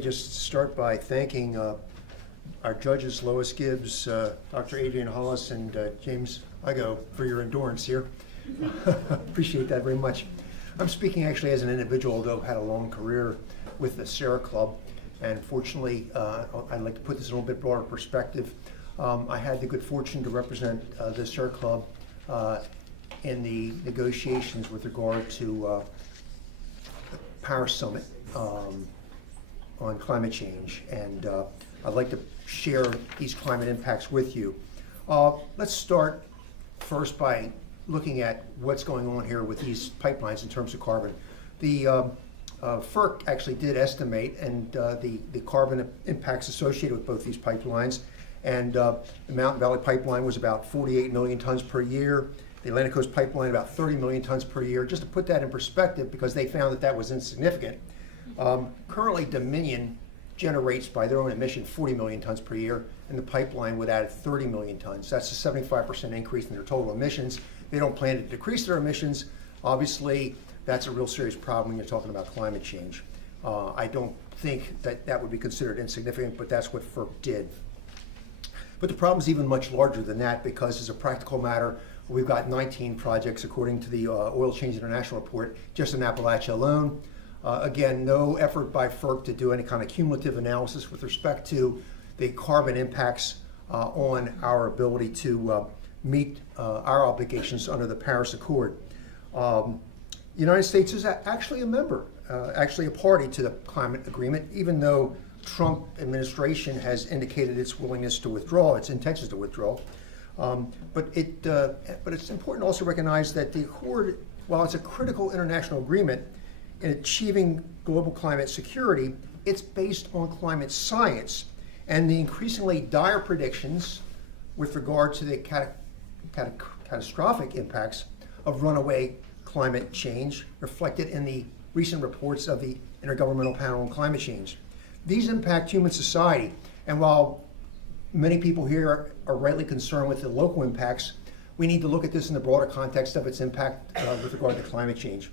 Just start by thanking our judges, Lois Gibbs, Dr. Adrian Hollis, and James Igo for your endurance here. Appreciate that very much. I'm speaking actually as an individual, although I've had a long career with the Sarah Club, and fortunately, I'd like to put this in a little bit broader perspective. I had the good fortune to represent the Sarah Club in the negotiations with regard to the Paris Summit on climate change, and I'd like to share these climate impacts with you. Let's start first by looking at what's going on here with these pipelines in terms of carbon. The FERC actually did estimate and the carbon impacts associated with both these pipelines, and the Mountain Valley Pipeline was about 48 million tons per year. The Atlantic Coast Pipeline about 30 million tons per year. Just to put that in perspective, because they found that that was insignificant. Currently, Dominion generates by their own emission 40 million tons per year, and the pipeline would add 30 million tons. That's a 75% increase in their total emissions. They don't plan to decrease their emissions. Obviously, that's a real serious problem when you're talking about climate change. I don't think that that would be considered insignificant, but that's what FERC did. But the problem is even much larger than that, because as a practical matter, we've got 19 projects according to the Oil Change International report, just in Appalachia alone. Again, no effort by FERC to do any kind of cumulative analysis with respect to the carbon impacts on our ability to meet our obligations under the Paris Accord. The United States is actually a member, actually a party to the climate agreement, even though Trump administration has indicated its willingness to withdraw, its intentions to withdraw. But it's important to also recognize that the Accord, while it's a critical international agreement in achieving global climate security, it's based on climate science and the increasingly dire predictions with regard to the catastrophic impacts of runaway climate change reflected in the recent reports of the Intergovernmental Panel on Climate Change. These impact human society, and while many people here are rightly concerned with the local impacts, we need to look at this in the broader context of its impact with regard to climate change.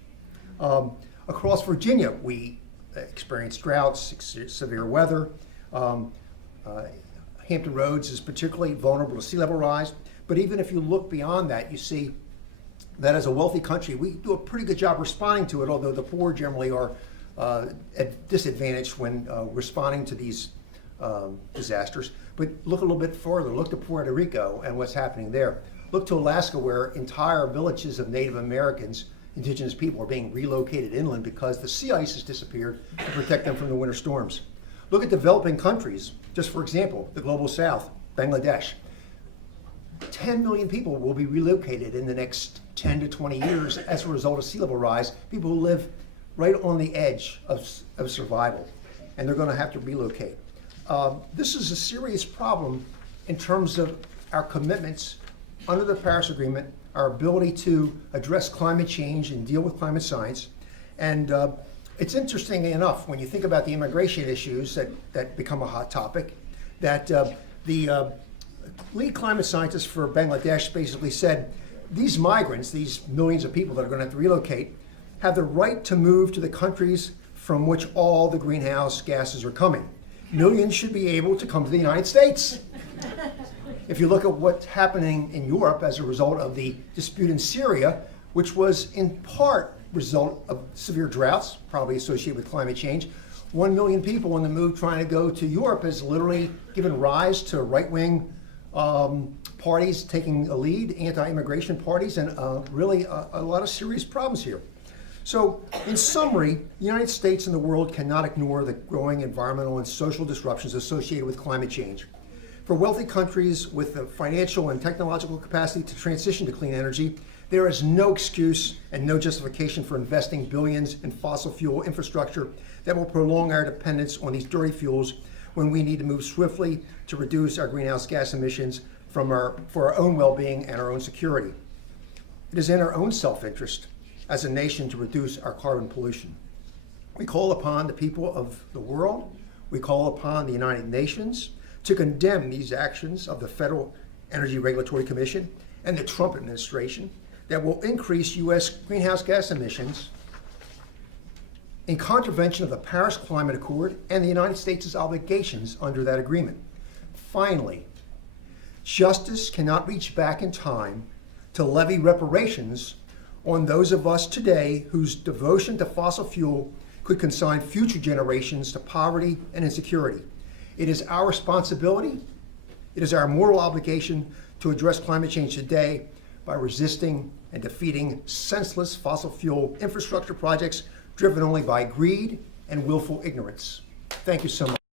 Across Virginia, we experience droughts, severe weather. Hampton Roads is particularly vulnerable to sea level rise. But even if you look beyond that, you see that as a wealthy country, we do a pretty good job responding to it, although the poor generally are at disadvantage when responding to these disasters. But look a little bit further. Look to Puerto Rico and what's happening there. Look to Alaska, where entire villages of Native Americans, indigenous people, are being relocated inland because the sea ice has disappeared to protect them from the winter storms. Look at developing countries. Just for example, the global south, Bangladesh. 10 million people will be relocated in the next 10 to 20 years as a result of sea level rise. People who live right on the edge of survival, and they're going to have to relocate. This is a serious problem in terms of our commitments under the Paris Agreement, our ability to address climate change and deal with climate science. And it's interesting enough, when you think about the immigration issues that become a hot topic, that the lead climate scientist for Bangladesh basically said, these migrants, these millions of people that are going to have to relocate, have the right to move to the countries from which all the greenhouse gases are coming. Millions should be able to come to the United States. If you look at what's happening in Europe as a result of the dispute in Syria, which was in part result of severe droughts, probably associated with climate change, 1 million people on the move trying to go to Europe has literally given rise to right-wing parties taking a lead, anti-immigration parties, and really a lot of serious problems here. So, in summary, the United States and the world cannot ignore the growing environmental and social disruptions associated with climate change. For wealthy countries with the financial and technological capacity to transition to clean energy, there is no excuse and no justification for investing billions in fossil fuel infrastructure that will prolong our dependence on these dirty fuels when we need to move swiftly to reduce our greenhouse gas emissions for our own well-being and our own security. It is in our own self-interest as a nation to reduce our carbon pollution. We call upon the people of the world, we call upon the United Nations to condemn these actions of the Federal Energy Regulatory Commission and the Trump administration that will increase U.S. greenhouse gas emissions in contravention of the Paris Climate Accord and the United States' obligations under that agreement. Finally, justice cannot reach back in time to levy reparations on those of us today whose devotion to fossil fuel could consign future generations to poverty and insecurity. It is our responsibility, it is our moral obligation to address climate change today by resisting and defeating senseless fossil fuel infrastructure projects driven only by greed and willful ignorance. Thank you so much.